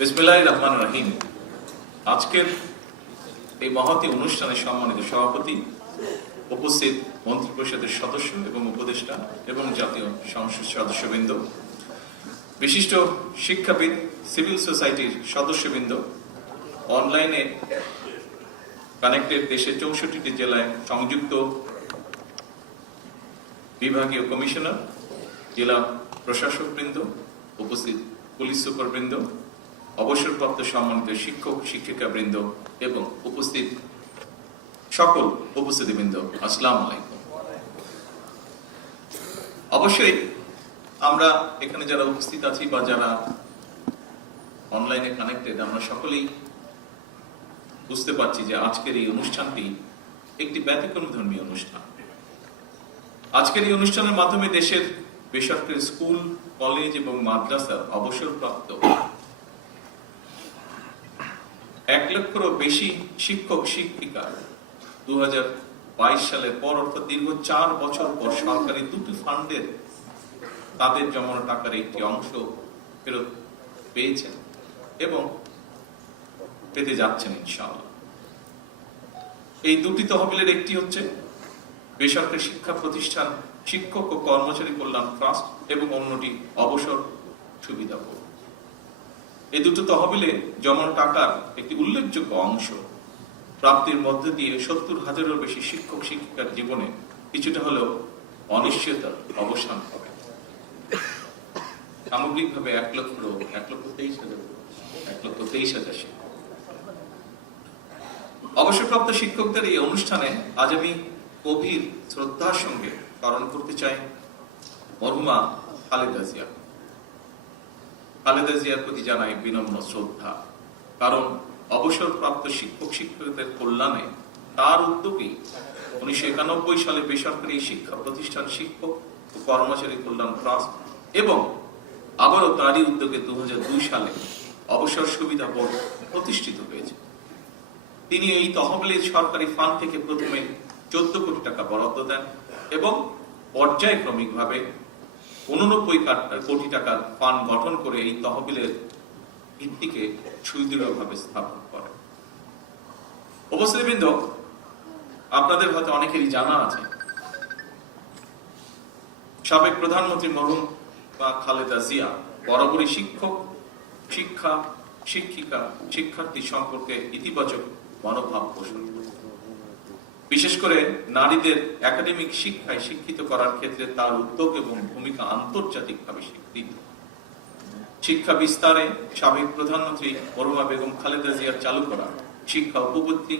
বিসমিল্লাহির রহমানির রহিম। আজকের এই মহতী অনুষ্ঠানে সম্মানিত সভাপতি, উপস্থিত মন্ত্রিপরিষদের সদস্য এবং উপদেষ্টা এবং জাতীয় সংসদ সদস্যবৃন্দ, বিশিষ্ট শিক্ষাবিদ, সিভিল সোসাইটির সদস্যবৃন্দ, অনলাইনে কানেক্টেড দেশের 64টি জেলায় সংযুক্ত বিভাগীয় কমিশনার, জেলা প্রশাসকবৃন্দ, উপস্থিত পুলিশ সুপারবৃন্দ, অবসরপ্রাপ্ত সম্মানিত শিক্ষক শিক্ষিকাবৃন্দ এবং উপস্থিত সকল উপস্থিতিবৃন্দ, আসসালামু আলাইকুম। অবশ্যই আমরা এখানে যারা উপস্থিত আছি বা যারা অনলাইনে কানেক্টেড, আমরা সকলেই বুঝতে পারছি যে আজকের এই অনুষ্ঠানটি একটি ব্যতিক্রমধর্মী অনুষ্ঠান। আজকের এই অনুষ্ঠানের মাধ্যমে দেশের বেসরকারি স্কুল, কলেজ এবং মাদ্রাসার অবসরপ্রাপ্ত 1 লক্ষেরও বেশি শিক্ষক শিক্ষিকা 2022 সালের পর, অর্থাৎ দীর্ঘ 4 বছর পর সরকারি দুটি ফান্ডের তাদের জমানো টাকার একটি অংশ ফেরত পেয়েছেন এবং পেতে যাচ্ছেন ইনশাআল্লাহ। এই দুটি তহবিলের একটি হচ্ছে বেসরকারি শিক্ষা প্রতিষ্ঠান শিক্ষক ও কর্মচারী কল্যাণ ট্রাস্ট এবং অন্যটি অবসর সুবিধা বোর্ড। এই দুটো তহবিলে জমানো টাকার একটি উল্লেখযোগ্য অংশ প্রাপ্তির মধ্যে দিয়ে 70,000-এরও বেশি শিক্ষক শিক্ষিকার জীবনে কিছুটা হলেও অনিশ্চয়তার অবসান হবে। সামগ্রিকভাবে 1,23,000 শিক্ষক। অবসরপ্রাপ্ত শিক্ষকদের এই অনুষ্ঠানে আজ আমি গভীর শ্রদ্ধার সঙ্গে স্মরণ করতে চাই মরহুমা খালেদা জিয়া। খালেদা জিয়ার প্রতি জানাই বিনম্র শ্রদ্ধা, কারণ অবসরপ্রাপ্ত শিক্ষক শিক্ষকদের কল্যাণে তার উদ্যোগেই 1991 সালে বেসরকারি শিক্ষা প্রতিষ্ঠান শিক্ষক ও কর্মচারী কল্যাণ ট্রাস্ট এবং আবারও তারই উদ্যোগে 2002 সালে অবসর সুবিধা বোর্ড প্রতিষ্ঠিত হয়েছে। তিনি এই তহবিলের সরকারি ফান্ড থেকে প্রথমে 14 কোটি টাকা বরাদ্দ দেন এবং পর্যায়ক্রমিকভাবে 89 কোটি টাকার ফান্ড গঠন করে এই তহবিলের ভিত্তিকে সুদৃঢ়ভাবে স্থাপন করে। উপস্থিতবৃন্দ, আপনাদের হয়তো অনেকেরই জানা আছে সাবেক প্রধানমন্ত্রী মরহুমা খালেদা জিয়া বরাবরই শিক্ষক, শিক্ষা, শিক্ষিকা, শিক্ষার্থী সম্পর্কে ইতিবাচক মনোভাব পোষণ করেন। বিশেষ করে নারীদের একাডেমিক শিক্ষায় শিক্ষিত করার ক্ষেত্রে তার উদ্যোগ এবং ভূমিকা আন্তর্জাতিকভাবে স্বীকৃত। শিক্ষা বিস্তারে সাবেক প্রধানমন্ত্রী মরহুমা বেগম খালেদা জিয়ার চালু করা শিক্ষা উপবৃত্তি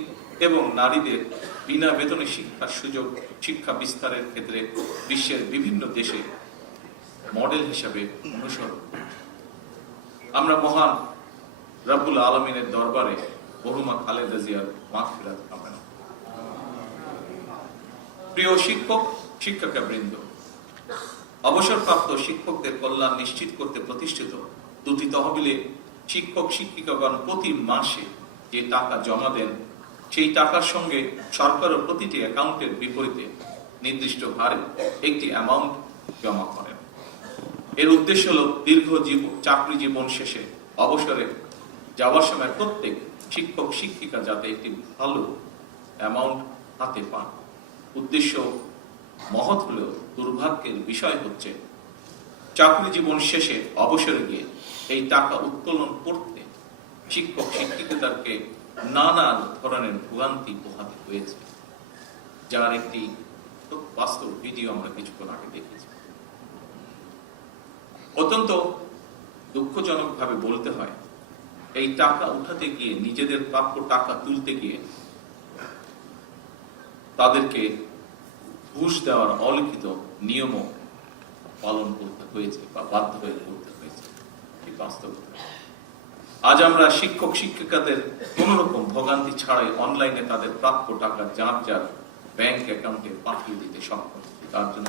এবং নারীদের বিনা বেতনে শিক্ষার সুযোগ শিক্ষা বিস্তারের ক্ষেত্রে বিশ্বের বিভিন্ন দেশে মডেল হিসাবে অনুসরণ। আমরা মহান রব্বুল আলামিনের দরবারে মরহুমা খালেদা জিয়ার মাগফিরাত কামনা। প্রিয় শিক্ষক শিক্ষিকাবৃন্দ, অবসরপ্রাপ্ত শিক্ষকদের কল্যাণ নিশ্চিত করতে প্রতিষ্ঠিত দুটি তহবিলে শিক্ষক শিক্ষিকাগণ প্রতি মাসে যে টাকা জমা দেন, সেই টাকার সঙ্গে সরকারের প্রতিটি অ্যাকাউন্টের বিপরীতে নির্দিষ্ট হারে একটি অ্যামাউন্ট জমা করেন। এর উদ্দেশ্য হল দীর্ঘ চাকরি জীবন শেষে অবসরে যাওয়ার সময় প্রত্যেক শিক্ষক শিক্ষিকা যাতে একটি ভালো অ্যামাউন্ট হাতে পান। উদ্দেশ্য মহৎ হলেও দুর্ভাগ্যের বিষয় হচ্ছে চাকরি জীবন শেষে অবসরে গিয়ে এই টাকা উত্তোলন করতে শিক্ষক শিক্ষিকাদেরকে নানা ধরনের ভোগান্তি পোহাতে হয়েছে, যার একটি বাস্তব ভিডিও আমরা কিছুক্ষণ আগে দেখেছি। অত্যন্ত দুঃখজনক ভাবে বলতে হয়, এই টাকা উঠাতে গিয়ে, নিজেদের প্রাপ্য টাকা তুলতে গিয়ে তাদেরকে ঘুষ দেওয়ার অলিখিত নিয়মও পালন করতে হয়েছে বা বাধ্য হয়ে করতে হয়েছে। আজ আমরা শিক্ষক শিক্ষিকাদের কোন রকম ভোগান্তি ছাড়াই অনলাইনে তাদের প্রাপ্য টাকা যার যার ব্যাংক অ্যাকাউন্টে পাঠিয়ে দিতে সক্ষম। তার জন্য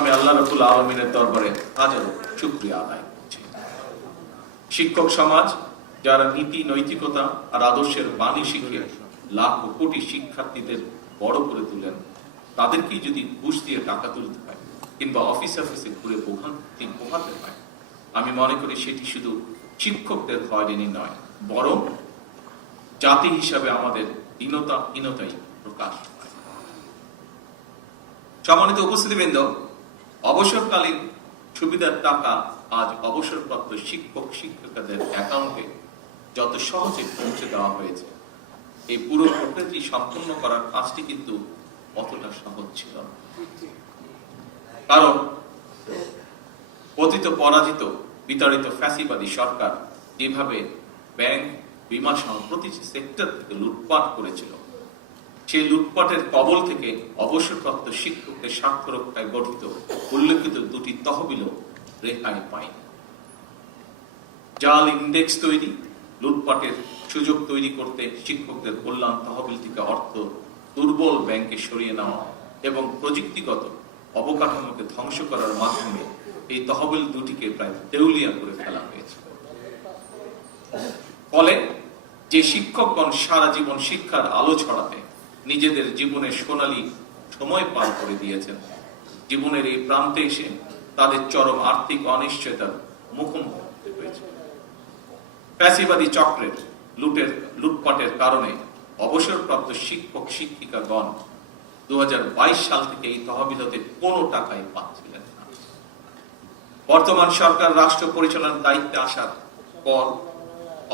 আমি আল্লাহ রাব্বুল আলামিনের দরবারে হাজারো শুকরিয়া আদায় করছি। শিক্ষক সমাজ যারা নীতি নৈতিকতা আর আদর্শের বাণী শিখে লাখ কোটি শিক্ষার্থীদের বড় করে তুলেন, তাদেরকেই যদি ঘুষ দিয়ে টাকা তুলতে হয়, কিংবা অফিসে ঘুরে পোহাতে হয়, আমি মনে করি সেটি শুধু শিক্ষকদের হয়রানি নয়, বরং জাতি হিসাবে আমাদের হীনতাই প্রকাশ পায়। সম্মানিত উপস্থিতিবৃন্দ, অবসরকালীন সুবিধার টাকা আজ অবসরপ্রাপ্ত শিক্ষক শিক্ষিকাদের অ্যাকাউন্টে যত সহজে পৌঁছে দেওয়া হয়েছে, এই পুরো প্রক্রিয়াটি সম্পূর্ণ করার কাজটি কিন্তু অতটা সহজ ছিল না। কারণ পতিত পরাজিত বিতাড়িত ফ্যাসিবাদী সরকার যেভাবে ব্যাংক, বীমা সহ প্রতিটি সেক্টর থেকে লুটপাট করেছিল, সেই লুটপাটের কবল থেকে অবসরপ্রাপ্ত শিক্ষকদের স্বার্থ রক্ষায় গঠিত উল্লেখিত দুটি তহবিলও রেহাই পায়নি। জাল ইন্ডেক্স তৈরি, লুটপাটের সুযোগ তৈরি করতে শিক্ষকদের কল্যাণ তহবিল থেকে অর্থ দুর্বল ব্যাংকে সরিয়ে নেওয়া এবং প্রযুক্তিগত অবকাঠামোকে ধ্বংস করার মাধ্যমে এই তহবিল দুটিকে প্রায় দেউলিয়া করে ফেলা হয়েছে। ফলে যে শিক্ষকগণ সারা জীবন শিক্ষার আলো ছড়াতে নিজেদের জীবনের সোনালী সময় পার করে দিয়েছেন, জীবনের এই প্রান্তে এসে তাদের চরম আর্থিক অনিশ্চয়তার মুখোমুখি হতে হয়েছে। ফ্যাসিবাদী চক্রের লুটপাটের কারণে অবসরপ্রাপ্ত শিক্ষক শিক্ষিকাগণ 2022 সাল থেকে এই তহবিল হতে কোনো টাকাই পাচ্ছিলেন না। বর্তমান সরকার রাষ্ট্র পরিচালনার দায়িত্বে আসার পর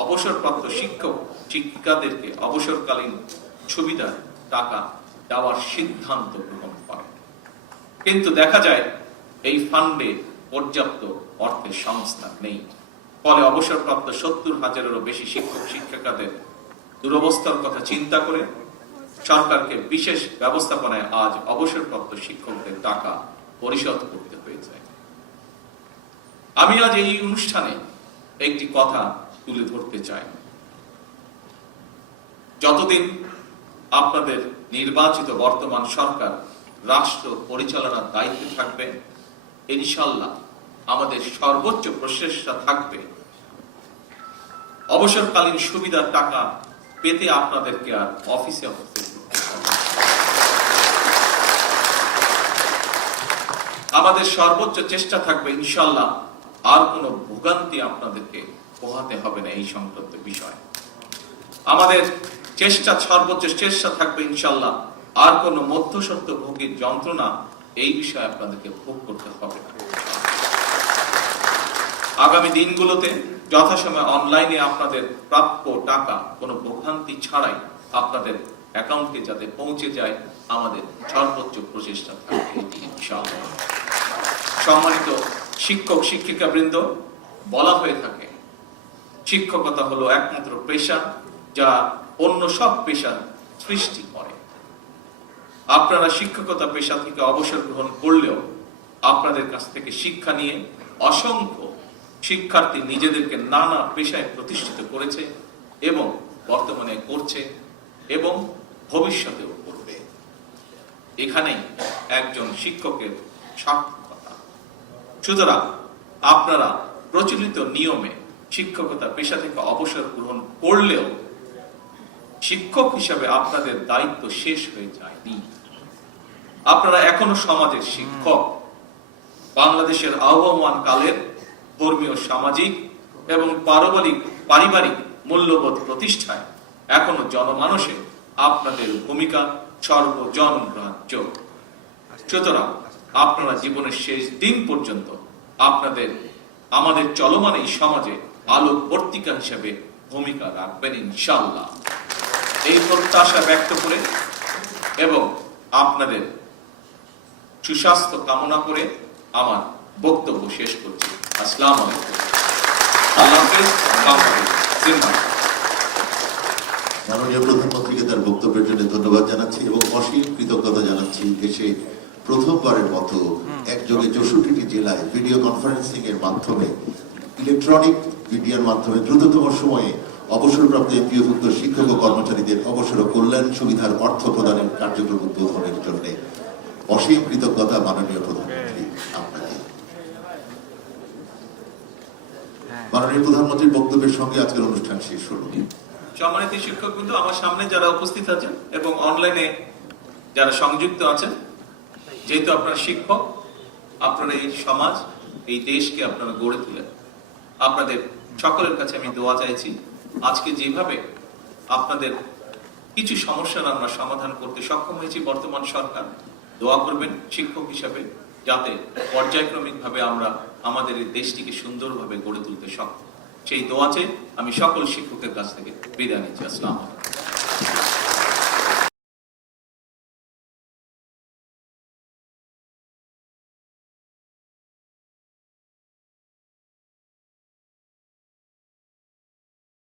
অবসরপ্রাপ্ত শিক্ষক শিক্ষিকাদেরকে অবসরকালীন সুবিধার টাকা দেওয়ার সিদ্ধান্ত গ্রহণ করে, কিন্তু দেখা যায় এই ফান্ডে পর্যাপ্ত অর্থের সংস্থান নেই। ফলে অবসরপ্রাপ্ত 70,000-এরও বেশি শিক্ষক শিক্ষিকাদের দুরবস্থার কথা চিন্তা করে সরকারকে বিশেষ ব্যবস্থাপনায় আজ অবসরপ্রাপ্ত শিক্ষকদের টাকা পরিশোধ করতে হয়েছে। আমি আজ এই অনুষ্ঠানে একটি কথা তুলে ধরতে চাই। যতদিন আপনাদের নির্বাচিত বর্তমান সরকার রাষ্ট্র পরিচালনার দায়িত্বে থাকবে, ইনশাআল্লাহ আমাদের সর্বোচ্চ প্রচেষ্টা থাকবে অবসরকালীন সুবিধার টাকা পেতে আপনাদেরকে আর অফিসে আমাদের সর্বোচ্চ চেষ্টা থাকবে ইনশাআল্লাহ আর কোনো ভোগান্তি আপনাদেরকে পোহাতে হবে না। এই সংক্রান্ত বিষয় আমাদের সর্বোচ্চ চেষ্টা থাকবে ইনশাআল্লাহ আর কোনো মধ্যস্বত্ব ভোগীর যন্ত্রণা এই বিষয়ে আপনাদেরকে ভোগ করতে হবে না। আগামী দিনগুলোতে যথাসময়ে অনলাইনে আপনাদের প্রাপ্য টাকা কোনো ভোগান্তি ছাড়াই আপনাদের অ্যাকাউন্টে যাতে পৌঁছে যায়, আমাদের সর্বোচ্চ প্রচেষ্টা থাকবে ইনশাআল্লাহ। সম্মানিত শিক্ষক শিক্ষিকা বৃন্দ, বলা হয়ে থাকে শিক্ষকতা হলো একমাত্র পেশা যা অন্য সব পেশার সৃষ্টি করে। আপনারা শিক্ষকতা পেশা থেকে অবসর গ্রহণ করলেও আপনাদের কাছ থেকে শিক্ষা নিয়ে অসংখ্য শিক্ষার্থী নিজেদেরকে নানা পেশায় প্রতিষ্ঠিত করেছে এবং বর্তমানে করছে এবং ভবিষ্যতেও করবে। এখানেই একজন শিক্ষকের সার্থকতা। সুতরাং আপনারা প্রচলিত নিয়মে শিক্ষকতা পেশা থেকে অবসর গ্রহণ করলেও শিক্ষক হিসাবে আপনাদের দায়িত্ব শেষ হয়ে যায়নি। আপনারা এখনো সমাজের শিক্ষক। বাংলাদেশের আহ্বান কালের ধর্মীয়, সামাজিক এবং পারিবারিক মূল্যবোধ প্রতিষ্ঠায় এখনো জনমানসে আপনাদের ভূমিকা সর্বজনগ্রাহ্য। সুতরাং আপনারা জীবনের শেষ দিন পর্যন্ত আমাদের চলমান এই সমাজে আলোকবর্তিকা হিসেবে ভূমিকা রাখবেন ইনশাআল্লাহ। এই প্রত্যাশা ব্যক্ত করে এবং আপনাদের সুস্বাস্থ্য কামনা করে আমার বক্তব্য শেষ করছি। আসসালামু আলাইকুম। আল্লাহ হাফেজ। মাননীয় প্রধানমন্ত্রীকে তার বক্তব্যের জন্য ধন্যবাদ জানাচ্ছি এবং অসীম কৃতজ্ঞতা জানাচ্ছি। দেশে প্রথমবারের মতো একযোগে 64টি জেলায় ভিডিও কনফারেন্সিং এর মাধ্যমে, ইলেকট্রনিক মিডিয়ার মাধ্যমে দ্রুততম সময়ে অবসরপ্রাপ্ত এমপিওভুক্ত শিক্ষক ও কর্মচারীদের অবসর কল্যাণ সুবিধার অর্থ প্রদানের কার্যক্রম উদ্বোধনের জন্য অসীম কৃতজ্ঞতা মাননীয় প্রধানমন্ত্রী আপনাকে। মাননীয় প্রধানমন্ত্রীর বক্তব্যের সঙ্গে আজকের অনুষ্ঠান শেষ হল। সম্মানিত শিক্ষক বৃন্দ, আমার সামনে যারা উপস্থিত আছেন এবং অনলাইনে যারা সংযুক্ত আছেন, যেহেতু আপনারা শিক্ষক, আপনারা এই সমাজ, এই দেশকে আপনারা গড়ে তোলেন। আপনাদের সকলের কাছে আমি দোয়া চাইছি, আজকে যেভাবে আপনাদের কিছু সমস্যার আমরা সমাধান করতে সক্ষম হয়েছি বর্তমান সরকার, দোয়া করবেন শিক্ষক হিসাবে যাতে পর্যায়ক্রমিকভাবে আমরা আমাদের এই দেশটিকে সুন্দরভাবে গড়ে তুলতে সক্ষম। সেই দোয়া চেয়ে আমি সকল শিক্ষকের কাছ থেকে বিদায় নিচ্ছি। আসসালামু আলাইকুম।